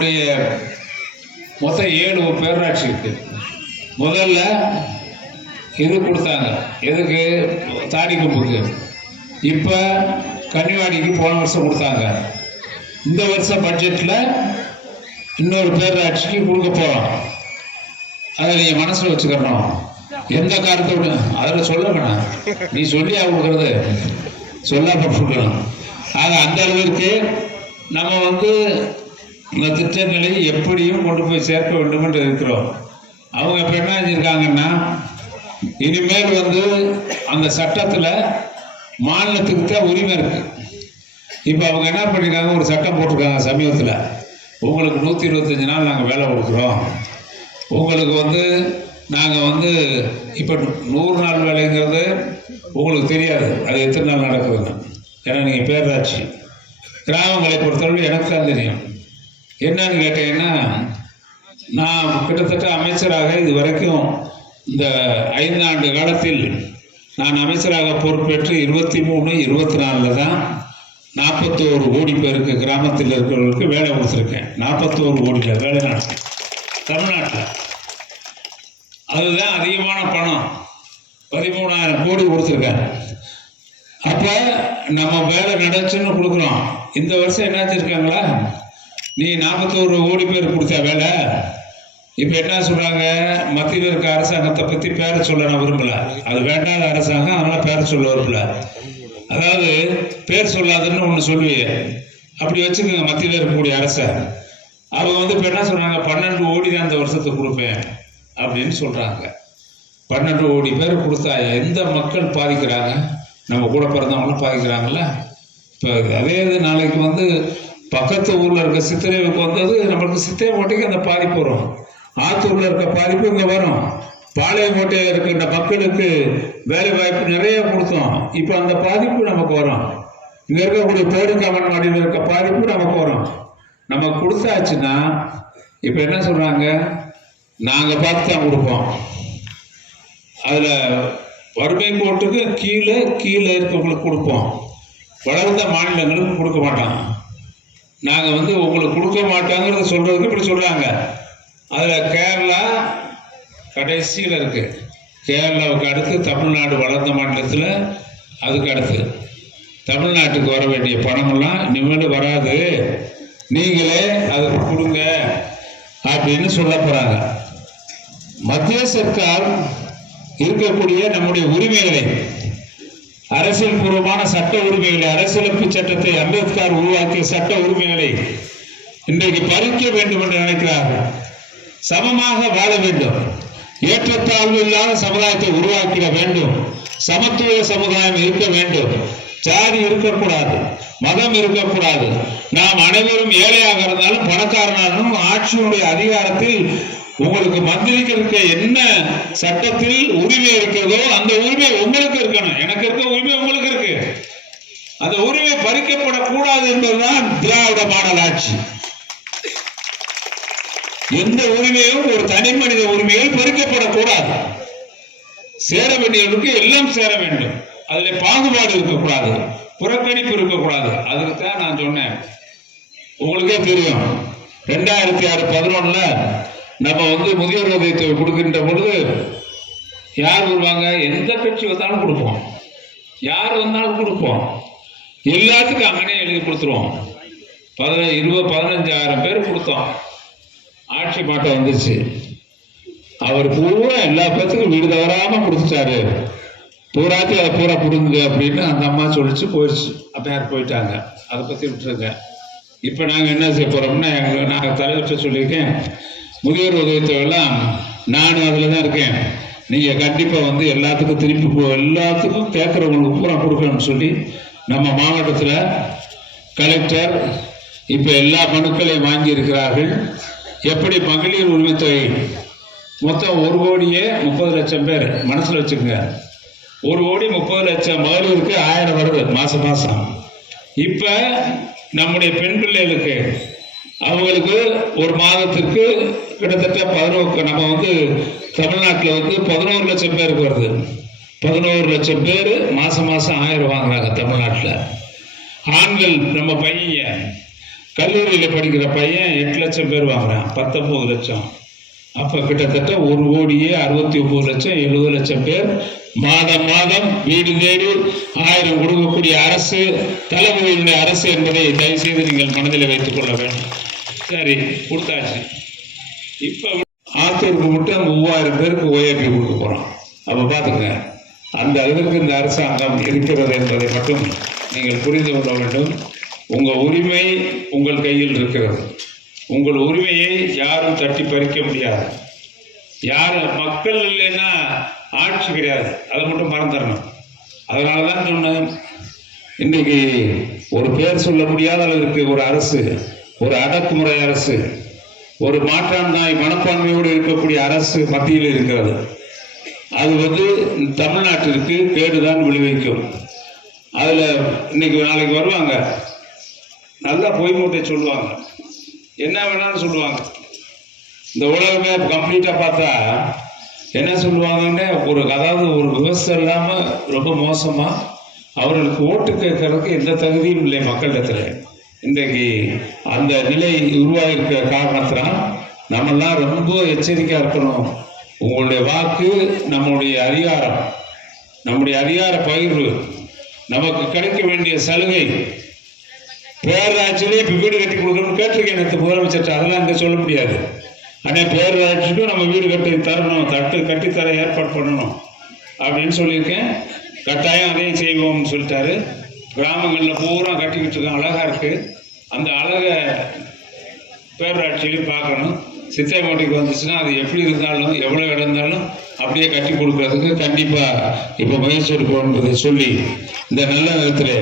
நம்முடைய மொத்தம் 7 பேரூராட்சி இருக்கு. முதல்ல இது கொடுத்தாங்க, எதுக்கு? தாடிக்கும்புக்கு. இப்போ கன்னிவாடிக்கு போன வருஷம் கொடுத்தாங்க. இந்த வருஷம் பட்ஜெட்டில் இன்னொரு பேரூராட்சிக்கு கொடுக்க போகிறோம். அதை நீங்கள் மனசில் வச்சுக்கணும். எந்த காரணத்தோடு அதில் சொல்ல வேணாம், நீ சொல்லி கொடுக்குறது சொல்லாம கொடுக்கணும். ஆக அந்த அளவிற்கு நம்ம இந்த திட்டங்களை எப்படியும் கொண்டு போய் சேர்க்க வேண்டும் என்று இருக்கிறோம். அவங்க இப்போ என்ன செஞ்சுருக்காங்கன்னா, இனிமேல் அந்த சட்டத்தில் மாநிலத்துக்கு தான் உரிமை இருக்கு. இப்போ அவங்க என்ன பண்ணியிருக்காங்க, ஒரு சட்டம் போட்டிருக்காங்க சமீபத்தில், உங்களுக்கு 125 நாள் நாங்கள் வேலை கொடுக்குறோம், உங்களுக்கு நாங்கள் இப்போ 100 நாள் வேலைங்கிறது உங்களுக்கு தெரியாது, அது எத்தனை நாள் நடக்குதுன்னு. ஏன்னா நீங்கள் பேரூராட்சி, கிராமங்களை பொறுத்தவரை எனக்கு தான் தெரியும். என்னன்னு கேட்டீங்கன்னா, நான் கிட்டத்தட்ட அமைச்சராக இது வரைக்கும் இந்த 5 ஆண்டு காலத்தில் நான் அமைச்சராக பொறுப்பேற்று 23-24 தான் 41 கோடி பேருக்கு கிராமத்தில் இருக்கிறவர்களுக்கு வேலை கொடுத்துருக்கேன். 41 கோடியில் வேலை நடக்கும் தமிழ்நாட்டில். அதுதான் அதிகமான பணம், 13,000 கோடி கொடுத்துருக்கேன். அப்போ நம்ம வேலை நடச்சுன்னு கொடுக்குறோம். இந்த வருஷம் என்ன வச்சுருக்காங்களா, நீ 41 கோடி பேர் கொடுத்த வேலை. இப்போ என்ன சொல்கிறாங்க, மத்தியில் இருக்க அரசாங்கத்தை பற்றி பேர சொல்ல நான் விரும்பலை, அது வேண்டாத அரசாங்கம், அதனால் பேர சொல்ல விரும்பல. அதாவது பேர் சொல்லாதுன்னு ஒன்று சொல்லுவீங்க, அப்படி வச்சுக்கோங்க. மத்தியில் இருக்கக்கூடிய அரசை அவங்க இப்போ என்ன சொல்கிறாங்க, 12 கோடி தான் இந்த வருஷத்துக்கு கொடுப்பேன் அப்படின்னு சொல்கிறாங்க. 12 கோடி பேர் கொடுத்தா எந்த மக்கள் பாதிக்கிறாங்க? நம்ம கூட பிறந்தவங்களும் பாதிக்கிறாங்கல்ல. இப்போ அதே இது நாளைக்கு பக்கத்து ஊரில் இருக்க சித்திரைவுக்கு நம்மளுக்கு சித்திரை ஓட்டைக்கு அந்த பாதிப்பு வரும். ஆத்தூரில் இருக்க பாதிப்பு இங்கே வரும். பாளையங்கோட்டையில் இருக்கின்ற மக்களுக்கு வேலை வாய்ப்பு நிறைய கொடுத்தோம், இப்போ அந்த பாதிப்பு நமக்கு வரும். இங்கே இருக்கக்கூடிய பேருக்காமன் மாடியில் இருக்க பாதிப்பு நமக்கு வரும். நம்ம கொடுத்தாச்சுன்னா இப்போ என்ன சொல்கிறாங்க, நாங்கள் பார்த்து தான் கொடுப்போம். அதில் வறுமை கோட்டுக்கு கீழே இருக்கவங்களுக்கு கொடுப்போம், வளர்ந்த மாநிலங்களுக்கு கொடுக்க மாட்டாங்க. நாங்கள் உங்களுக்கு கொடுக்க மாட்டாங்கிறத சொல்கிறதுக்கு இப்படி சொல்கிறாங்க. அதில் கேரளா கடைசியில் இருக்குது. கேரளாவுக்கு அடுத்து தமிழ்நாடு வளர்ந்த மாநிலத்தில், அதுக்கு அடுத்து தமிழ்நாட்டுக்கு வர வேண்டிய பணமெல்லாம் இனிமேல் வராது, நீங்களே அதுக்கு கொடுங்க அப்படின்னு சொல்ல போகிறாங்க. மத்திய சர்க்கார் இருக்கக்கூடிய நம்முடைய உரிமைகளை, அரசியல் பூர்வமான சட்ட உரிமைகளை, அரசியலமைப்பு சட்டத்தை அம்பேத்கர் உருவாக்கிய சட்ட உரிமைகளை இன்றைக்கு பறிக்க வேண்டும் என்று நினைக்கிறார்கள். சமமாக வாழ வேண்டும், ஏற்றத்தாழ்வு இல்லாத சமுதாயத்தை உருவாக்கிட வேண்டும், சமத்துவ சமுதாயம் இருக்க வேண்டும், ஜாதி இருக்கக்கூடாது, மதம் இருக்கக்கூடாது, நாம் அனைவரும் ஏழையாக இருந்தாலும் பணக்காரனாலும் ஆட்சியுடைய அதிகாரத்தில் உங்களுக்கு மந்திரிக்கு என்ன சட்டத்தில் உரிமை இருக்கிறதோ அந்த உரிமை உங்களுக்கு இருக்கணும். எனக்கு இருக்க உரிமை உங்களுக்கு இருக்கு. அந்த உரிமை பறிக்கப்படக்கூடாது என்பதுதான் திராவிட மாடல் ஆட்சி. எந்த உரிமையும் ஒரு தனி மனித உரிமைகள் பறிக்கப்படக்கூடாது. சேர வேண்டியவர்களுக்கு எல்லாம் சேர வேண்டும். அதில் பாகுபாடு இருக்கக்கூடாது, புறக்கணிப்பு இருக்கக்கூடாது. அதுக்கு தான் நான் சொன்னேன். உங்களுக்கே தெரியும், 2006-11 நம்ம முதியோர் உதவித்தொகை கொடுக்கின்ற பொழுது யார் வருவாங்க, எந்த கட்சி வந்தாலும் கொடுப்போம், யார் வந்தாலும் கொடுப்போம், எல்லாத்துக்கும் அங்கனே எழுதி கொடுத்துருவோம். 15,000 பேர் கொடுத்தோம். ஆட்சி மாட்டம் வந்துச்சு, அவர் பூரா எல்லா பேத்துக்கும் வீடு தவறாம கொடுத்துட்டாரு, பூராத்தையும் அதை பூரா கொடுங்க அப்படின்னு அந்த அம்மா சொல்லிச்சு, போயிடுச்சு. அப்பயார் போயிட்டாங்க, அதை பற்றி விட்டுருங்க. இப்போ நாங்கள் என்ன செய்ய போகிறோம்னா, நாங்கள் தலைவர்கிட்ட சொல்லியிருக்கேன், முதியோர் உதவித்தொகைலாம் நானும் அதில் தான் இருக்கேன், நீங்கள் கண்டிப்பாக எல்லாத்துக்கும் திருப்பி எல்லாத்துக்கும் கேட்குறவங்களுக்கு பூரா கொடுக்கணும்னு சொல்லி நம்ம மாவட்டத்தில் கலெக்டர் இப்போ எல்லா மனுக்களையும் வாங்கி இருக்கிறார்கள். எப்படி மகளிர் உரிமைத்தொகை மொத்தம் 1,30,00,000 பேர் மனசில் வச்சுக்கோங்க, 1,30,00,000 மகளிருக்கு 1000 வருது மாதம். இப்போ நம்முடைய பெண் பிள்ளைகளுக்கு அவங்களுக்கு ஒரு மாதத்திற்கு கிட்டத்தட்ட 11, நம்ம தமிழ்நாட்டில் 11 லட்சம் பேருக்கு வருது. 11 லட்சம் பேர் மாதம் 1000 வாங்குறாங்க தமிழ்நாட்டில். ஆண்கள் நம்ம பையன் கல்லூரியில் படிக்கிற பையன் 8 லட்சம் பேர் வாங்குறான், 19 லட்சம். அப்போ கிட்டத்தட்ட 1,69,00,000 70 லட்சம் பேர் மாதம் மாதம் வீடு தேடி 1000 கொடுக்கக்கூடிய அரசு தளபதியுடைய அரசு என்பதை தயவு செய்து நீங்கள் மனதில் வைத்துக் கொள்ள வேண்டும். சரி, கொடுத்தாச்சு. இப்போ ஆத்தூருக்கு மட்டும் 3000 பேருக்கு ஓஏபி கொடுக்க போகிறோம். அப்போ பார்த்துக்கங்க, அந்த அளவிற்கு இந்த அரசாங்கம் இருக்கிறது என்பதை மட்டும் நீங்கள் புரிந்து கொள்ள வேண்டும். உங்கள் உரிமை உங்கள் கையில் இருக்கிறது. உங்கள் உரிமையை யாரும் தட்டி பறிக்க முடியாது. யாரும் மக்கள் இல்லைன்னா ஆட்சி கிடையாது, அதை மட்டும் மறந்துடணும். அதனால தான் சொன்னேன், இன்றைக்கு ஒரு பேர் சொல்ல முடியாத அளவிற்கு ஒரு அரசு, ஒரு அடக்குமுறை அரசு, ஒரு மாற்றான் நாய் மனப்பான்மையோடு இருக்கக்கூடிய அரசு மத்தியில் இருக்கிறது. அது தமிழ்நாட்டிற்கு கேடுதான் விளைவிக்கும். அதில் இன்னைக்கு நாளைக்கு வருவாங்க, நல்லா பொய் மூட்டை சொல்லுவாங்க, என்ன வேணாலும் சொல்லுவாங்க. இந்த உலகமே கம்ப்ளீட்டாக பார்த்தா என்ன சொல்லுவாங்கன்னு அதாவது ஒரு விவசாயம் இல்லாமல் ரொம்ப மோசமாக அவர்களுக்கு ஓட்டு கேட்கறதுக்கு எந்த தகுதியும் இல்லை மக்களிடத்தில். இன்றைக்கு அந்த நிலை உருவாகிருக்கிற காரணத்தினால் நம்மெல்லாம் ரொம்ப எச்சரிக்கையாக இருக்கணும். உங்களுடைய வாக்கு நம்முடைய அதிகாரம், நம்முடைய அதிகார பகிர்வு, நமக்கு கிடைக்க வேண்டிய சலுகை. பேரூராட்சியிலே இப்போ வீடு கட்டி கொடுக்கணும்னு கேட்டிருக்கேன் நேற்று முதலமைச்சர். அதெல்லாம் இங்கே சொல்ல முடியாது. ஆனால் பேரூராட்சிக்கும் நம்ம வீடு கட்டி தரணும், கட்டித்தர ஏற்பாடு பண்ணணும் அப்படின்னு சொல்லியிருக்கேன். கட்டாயம் அதையும் செய்வோம்னு சொல்லிட்டாரு. கிராமங்களில் பூரா கட்டிக்கிட்டு இருக்காங்க, அழகாக இருக்குது. அந்த அழகை பேரூராட்சியிலையும் பார்க்கணும். சித்தை மோட்டிக்கு வந்துச்சுன்னா அது எப்படி இருந்தாலும் எவ்வளோ இடம் இருந்தாலும் அப்படியே கட்டி கொடுக்கறதுக்கு கண்டிப்பாக இப்போ முயற்சி எடுக்கணும் என்பதை சொல்லி இந்த நல்ல நேரத்தில்